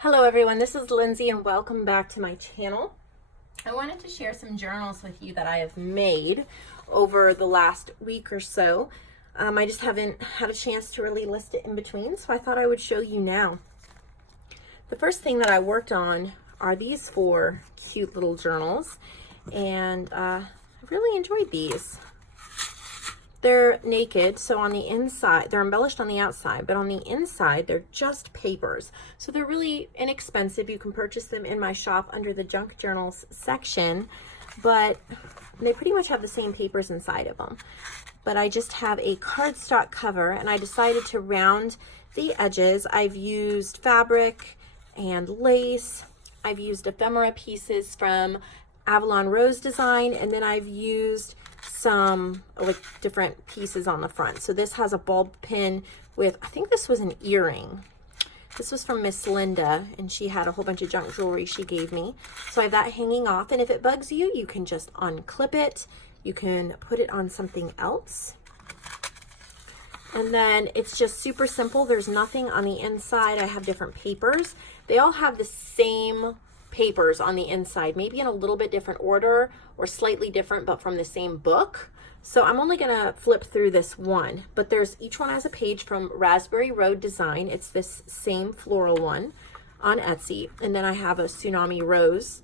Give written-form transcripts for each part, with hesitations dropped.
Hello everyone, this is Lindsay and welcome back to my channel. I wanted to share some journals with you that I have made over the last week or so. I just haven't had a chance to really list it in between, so I thought I would show you now. The first thing that I worked on are these four cute little journals, and I really enjoyed these. They're naked, so on the inside, they're embellished on the outside, but on the inside, they're just papers. So they're really inexpensive. You can purchase them in my shop under the junk journals section, but they pretty much have the same papers inside of them. But I just have a cardstock cover, and I decided to round the edges. I've used fabric and lace. I've used ephemera pieces from Avalon Rose Design, and then I've used some like different pieces on the front. So this has a bulb pin with, I think this was an earring. This was from Miss Linda, and she had a whole bunch of junk jewelry she gave me. So I have that hanging off, and if it bugs you, you can just unclip it. You can put it on something else. And then it's just super simple. There's nothing on the inside. I have different papers. They all have the same papers on the inside, maybe in a little bit different order or slightly different, but from the same book. So I'm only gonna flip through this one, but each one has a page from Raspberry Road Design. It's this same floral one on Etsy. And then I have a Tsunami Rose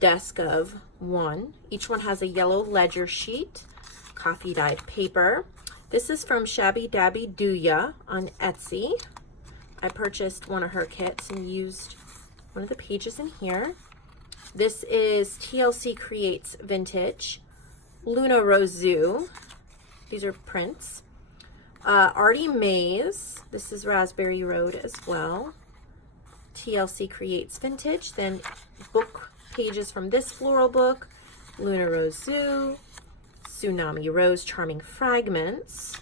desk of one. Each one has a yellow ledger sheet, coffee dyed paper. This is from Shabby Dabby Dooya on Etsy. I purchased one of her kits and used one of the pages in here. This is TLC Creates Vintage, Luna Rosu. These are prints. Artie Mays. This is Raspberry Road as well. TLC Creates Vintage. Then book pages from this floral book, Luna Rosu, Tsunami Rose Charming Fragments.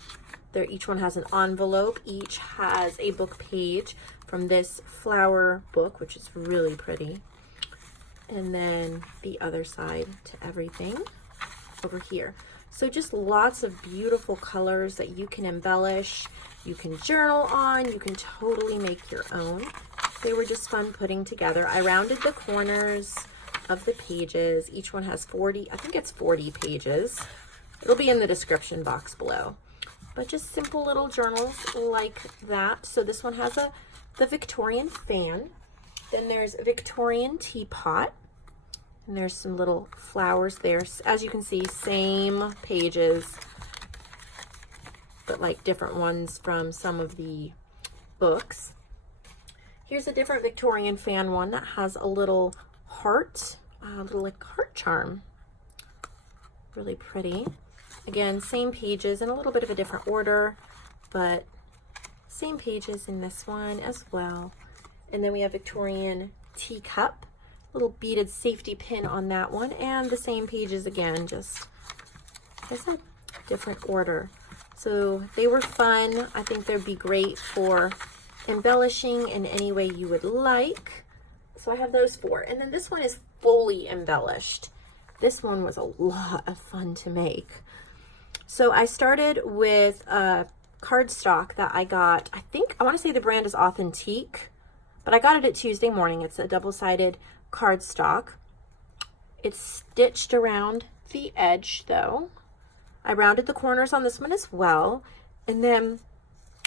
Each one has an envelope. Each has a book page from this flower book, which is really pretty. And then the other side to everything over here. So just lots of beautiful colors that you can embellish, you can journal on, you can totally make your own. They were just fun putting together. I rounded the corners of the pages. Each one has 40, I think it's 40 pages. It'll be in the description box below. But just simple little journals like that. So this one has the Victorian fan. Then there's a Victorian teapot. And there's some little flowers there. As you can see, same pages, but like different ones from some of the books. Here's a different Victorian fan one that has a little heart, a little like heart charm. Really pretty. Again, same pages in a little bit of a different order, but same pages in this one as well. And then we have Victorian teacup, little beaded safety pin on that one, and the same pages again, just I said, different order. So they were fun. I think they'd be great for embellishing in any way you would like. So I have those four. And then this one is fully embellished. This one was a lot of fun to make. So I started with a cardstock that I got. I want to say the brand is Authentique, but I got it at Tuesday Morning. It's a double-sided cardstock. It's stitched around the edge though. I rounded the corners on this one as well. And then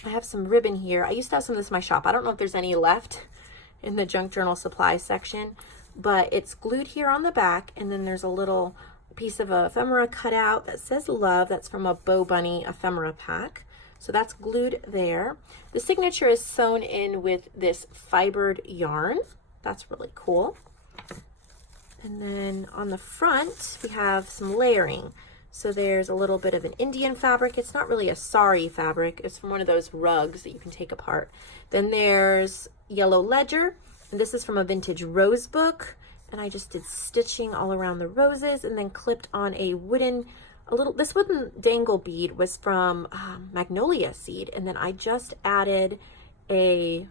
I have some ribbon here. I used to have some of this in my shop. I don't know if there's any left in the junk journal supply section, but it's glued here on the back. And then there's a little piece of ephemera cut out that says love. That's from a Bow Bunny ephemera pack. So that's glued there. The signature is sewn in with this fibered yarn. That's really cool. And then on the front, we have some layering. So there's a little bit of an Indian fabric. It's not really a sari fabric. It's from one of those rugs that you can take apart. Then there's yellow ledger. And this is from a vintage rose book. And I just did stitching all around the roses and then clipped on this wooden dangle bead was from Magnolia Seed. And then I just added a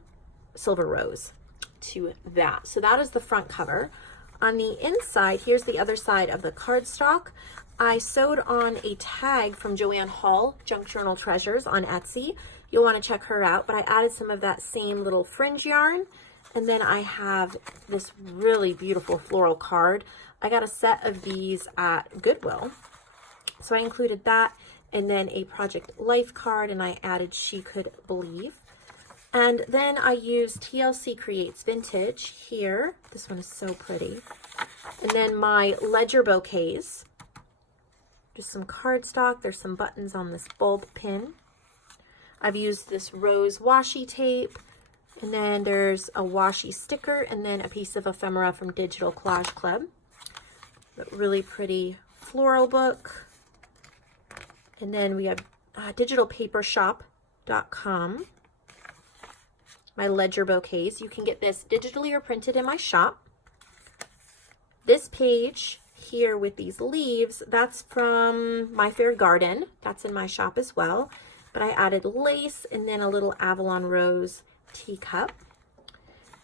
silver rose to that. So that is the front cover. On the inside, here's the other side of the cardstock. I sewed on a tag from Joanne Hall, Junk Journal Treasures on Etsy. you'll want to check her out. But I added some of that same little fringe yarn. And then I have this really beautiful floral card. I got a set of these at Goodwill. So I included that, and then a Project Life card, and I added She Could Believe. And then I used TLC Creates Vintage here. This one is so pretty. And then my ledger bouquets. Just some cardstock. There's some buttons on this bulb pin. I've used this rose washi tape. And then there's a washi sticker, and then a piece of ephemera from Digital Collage Club. A really pretty floral book. And then we have digitalpapershop.com. My ledger bouquets. You can get this digitally or printed in my shop. This page here with these leaves, that's from My Fair Garden. That's in my shop as well. But I added lace and then a little Avalon Rose teacup.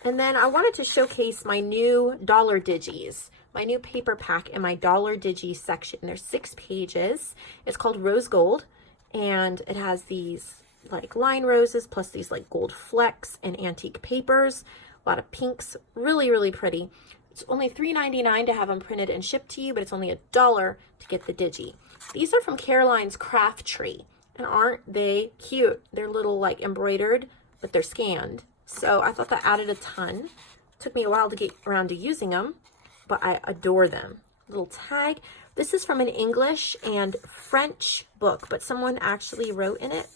And then I wanted to showcase my new Dollar Digis, my new paper pack in my Dollar Digi section. There's 6 pages. It's called Rose Gold, and it has these like line roses plus these like gold flecks and antique papers, a lot of pinks, really, really pretty. It's only $3.99 to have them printed and shipped to you, but it's only $1 to get the digi. These are from Caroline's Craft Tree, and aren't they cute? They're little like embroidered, but they're scanned. So I thought that added a ton. Took me a while to get around to using them, but I adore them. Little tag. This is from an English and French book, but someone actually wrote in it.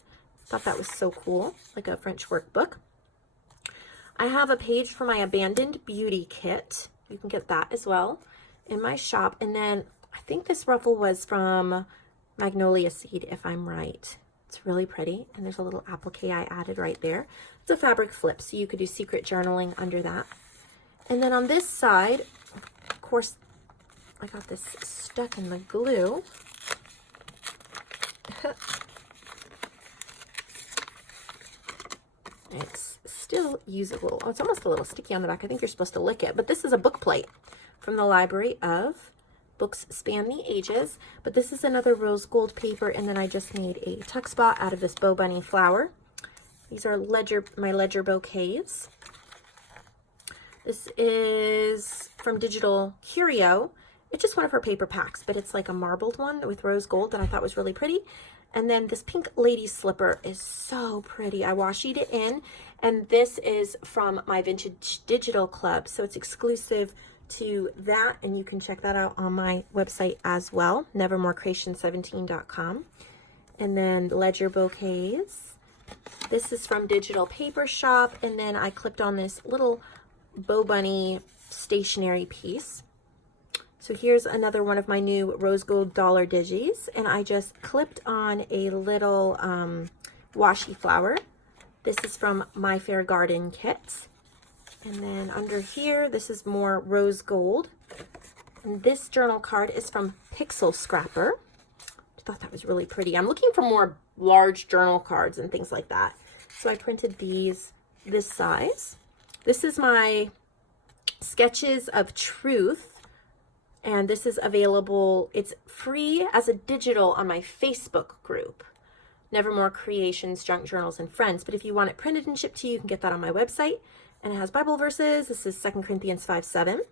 Thought that was so cool, like a French workbook. I have a page for my Abandoned Beauty Kit. You can get that as well in my shop. And then I think this ruffle was from Magnolia Seed, if I'm right. It's really pretty. And there's a little applique I added right there. It's a fabric flip, so you could do secret journaling under that. And then on this side, of course, I got this stuck in the glue. It's still usable. Oh, it's almost a little sticky on the back. I think you're supposed to lick it. But this is a book plate from the Library of Books Span the Ages. But this is another rose gold paper. And then I just made a tuck spot out of this bow bunny flower. These are my ledger bouquets. This is from Digital Curio. It's just one of her paper packs, but it's like a marbled one with rose gold that I thought was really pretty. And then this pink lady slipper is so pretty. I washi it in, and this is from my Vintage Digital Club, so it's exclusive to that, and you can check that out on my website as well, nevermorecreation17.com. And then ledger bouquets. This is from Digital Paper Shop, and then I clipped on this little bow bunny stationery piece. So here's another one of my new rose gold dollar digis, and I just clipped on a little washi flower. This is from My Fair Garden kit. And then under here, this is more rose gold. And this journal card is from Pixel Scrapper. I thought that was really pretty. I'm looking for more large journal cards and things like that. So I printed these this size. This is my Sketches of Truth. And this is available, it's free as a digital on my Facebook group, Nevermore Creations, Junk Journals, and Friends. But if you want it printed and shipped to you, you can get that on my website. And it has Bible verses. This is 2 Corinthians 5:7.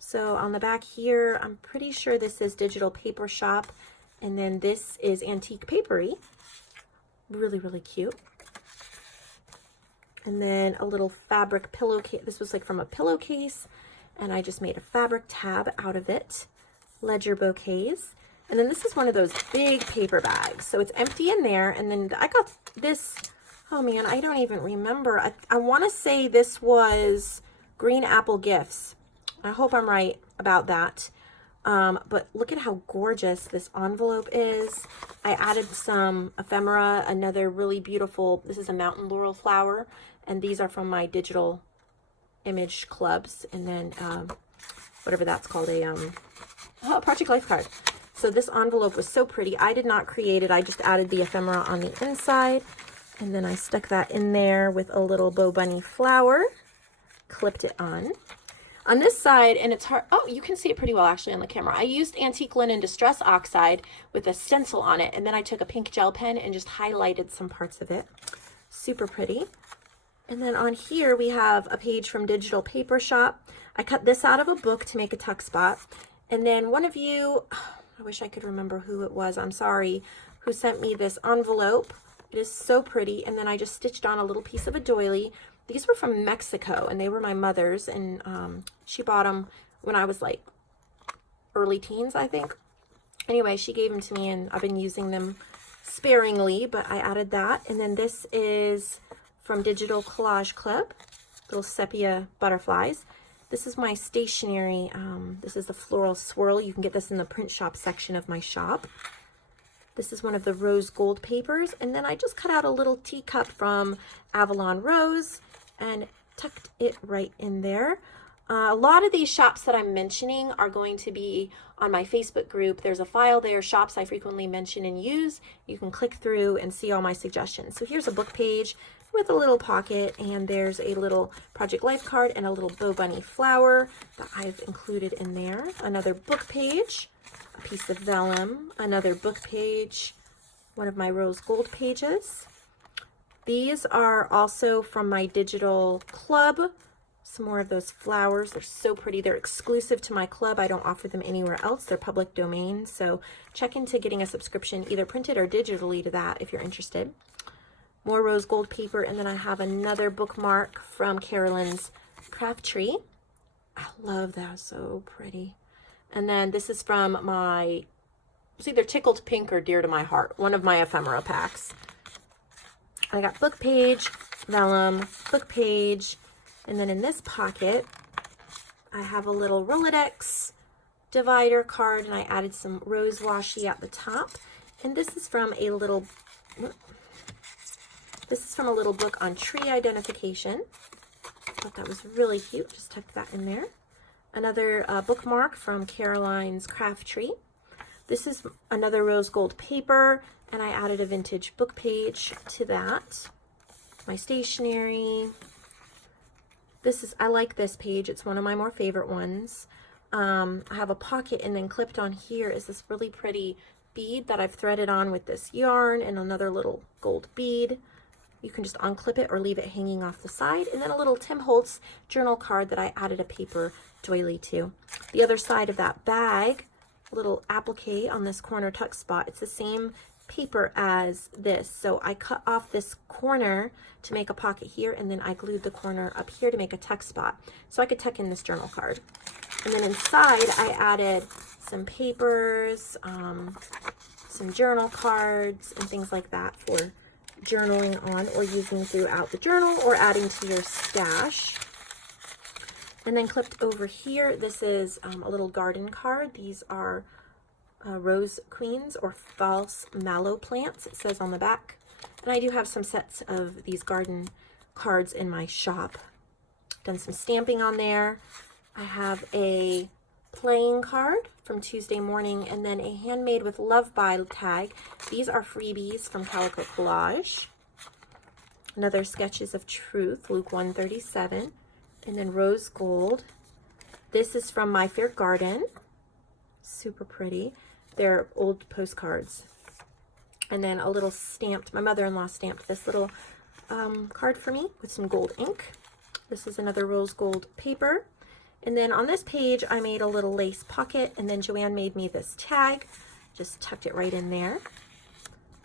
So on the back here, I'm pretty sure this is Digital Paper Shop. And then this is Antique Papery. Really, really cute. And then a little fabric pillowcase. This was like from a pillowcase. And I just made a fabric tab out of it. Ledger bouquets. And then this is one of those big paper bags. So it's empty in there. And then I got this, oh man, I don't even remember. I want to say this was Green Apple Gifts. I hope I'm right about that. But look at how gorgeous this envelope is. I added some ephemera, another really beautiful, this is a mountain laurel flower. And these are from my digital image clubs, and then whatever that's called, a Project Life card. So this envelope was so pretty. I did not create it. I just added the ephemera on the inside, and then I stuck that in there with a little bow bunny flower, clipped it on. On this side, and it's hard, oh, you can see it pretty well actually on the camera. I used antique linen distress oxide with a stencil on it, and then I took a pink gel pen and just highlighted some parts of it. Super pretty. And then on here we have a page from Digital Paper Shop. I cut this out of a book to make a tuck spot. And then one of you, I wish I could remember who it was, I'm sorry, who sent me this envelope. It is so pretty. And then I just stitched on a little piece of a doily. These were from Mexico, and they were my mother's, and she bought them when I was like early teens, I think. Anyway, she gave them to me, and I've been using them sparingly, but I added that. And then this is from Digital Collage Club, little sepia butterflies. This is my stationery. This is the floral swirl. You can get this in the print shop section of my shop. This is one of the rose gold papers. And then I just cut out a little teacup from Avalon Rose and tucked it right in there. A lot of these shops that I'm mentioning are going to be on my Facebook group. There's a file there, shops I frequently mention and use. You can click through and see all my suggestions. So here's a book page with a little pocket, and there's a little Project Life card and a little bow bunny flower that I've included in there. Another book page, a piece of vellum, another book page, one of my rose gold pages. These are also from my digital club. Some more of those flowers. They're so pretty. They're exclusive to my club. I don't offer them anywhere else. They're public domain. So check into getting a subscription, either printed or digitally, to that if you're interested. More rose gold paper. And then I have another bookmark from Carolyn's Craft Tree. I love that. So pretty. And then this is from my, it's either Tickled Pink or Dear to My Heart, one of my ephemera packs. I got book page, vellum, book page, and then in this pocket, I have a little Rolodex divider card, and I added some rose washi at the top. And this is from a little book on tree identification. I thought that was really cute. Just tucked that in there. Another bookmark from Caroline's Craft Tree. This is another rose gold paper, and I added a vintage book page to that. My stationery. I like this page. It's one of my more favorite ones. I have a pocket, and then clipped on here is this really pretty bead that I've threaded on with this yarn, and another little gold bead. You can just unclip it or leave it hanging off the side. And then a little Tim Holtz journal card that I added a paper doily to. The other side of that bag, a little applique on this corner tuck spot. It's the same paper as this. So I cut off this corner to make a pocket here, and then I glued the corner up here to make a tuck spot. So I could tuck in this journal card. And then inside I added some papers, some journal cards, and things like that for journaling on or using throughout the journal or adding to your stash. And then clipped over here, this is a little garden card. These are rose queens or false mallow plants, it says on the back. And I do have some sets of these garden cards in my shop. Done some stamping on there. I have a playing card from Tuesday Morning, and then a handmade with love by tag. These are freebies from Calico Collage. Another Sketches of Truth, Luke 137, and then rose gold. This is from My Fair Garden. Super pretty. They're old postcards. And then a little stamped, my mother-in-law stamped this little card for me with some gold ink. This is another rose gold paper. And then on this page, I made a little lace pocket, and then Joanne made me this tag. Just tucked it right in there.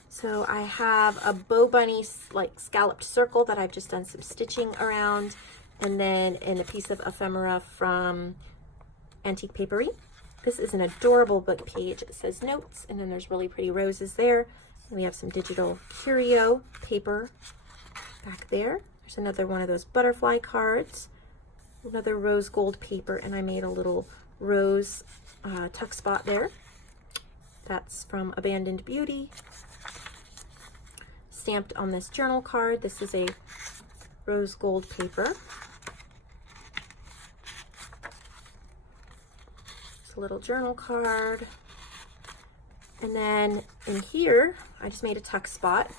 So I have a bow bunny, like scalloped circle that I've just done some stitching around, and then in a piece of ephemera from Antique Papery. This is an adorable book page. It says notes, and then there's really pretty roses there. And we have some digital curio paper back there. There's another one of those butterfly cards. Another rose gold paper, and I made a little rose tuck spot there. That's from Abandoned Beauty. Stamped on this journal card. This is a rose gold paper. It's a little journal card. And then in here, I just made a tuck spot.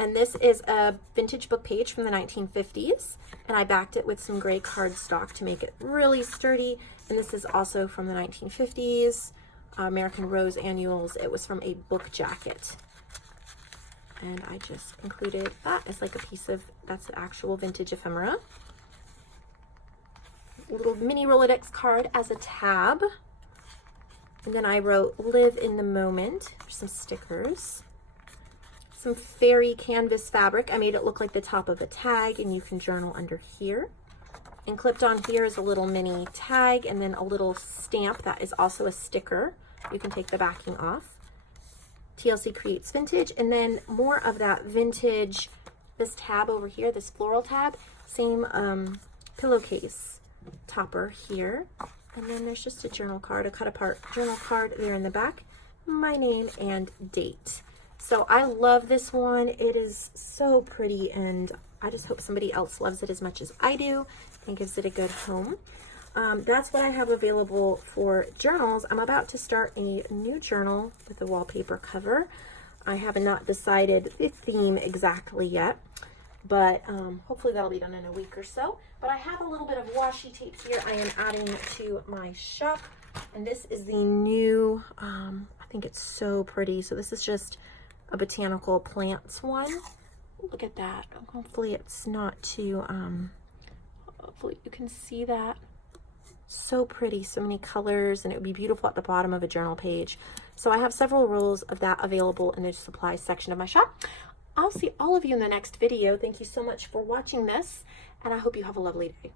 And this is a vintage book page from the 1950s, and I backed it with some gray cardstock to make it really sturdy. And this is also from the 1950s, American Rose Annuals. It was from a book jacket. And I just included that as like a piece of, that's an actual vintage ephemera. A little mini Rolodex card as a tab. And then I wrote live in the moment for some stickers. Some fairy canvas fabric. I made it look like the top of a tag, and you can journal under here. And clipped on here is a little mini tag and then a little stamp that is also a sticker. You can take the backing off. TLC Creates Vintage, and then more of that vintage, this tab over here, this floral tab, same pillowcase topper here. And then there's just a journal card, a cut apart journal card there in the back, my name and date. So I love this one. It is so pretty, and I just hope somebody else loves it as much as I do and gives it a good home. That's what I have available for journals. I'm about to start a new journal with a wallpaper cover. I have not decided the theme exactly yet, but hopefully that'll be done in a week or so. But I have a little bit of washi tape here I am adding to my shop, and this is the new, I think it's so pretty. So this is just a botanical plants one. Look at that. Hopefully it's not too, hopefully you can see that. So pretty, so many colors, and it would be beautiful at the bottom of a journal page. So I have several rolls of that available in the supplies section of my shop. I'll see all of you in the next video. Thank you so much for watching this, and I hope you have a lovely day.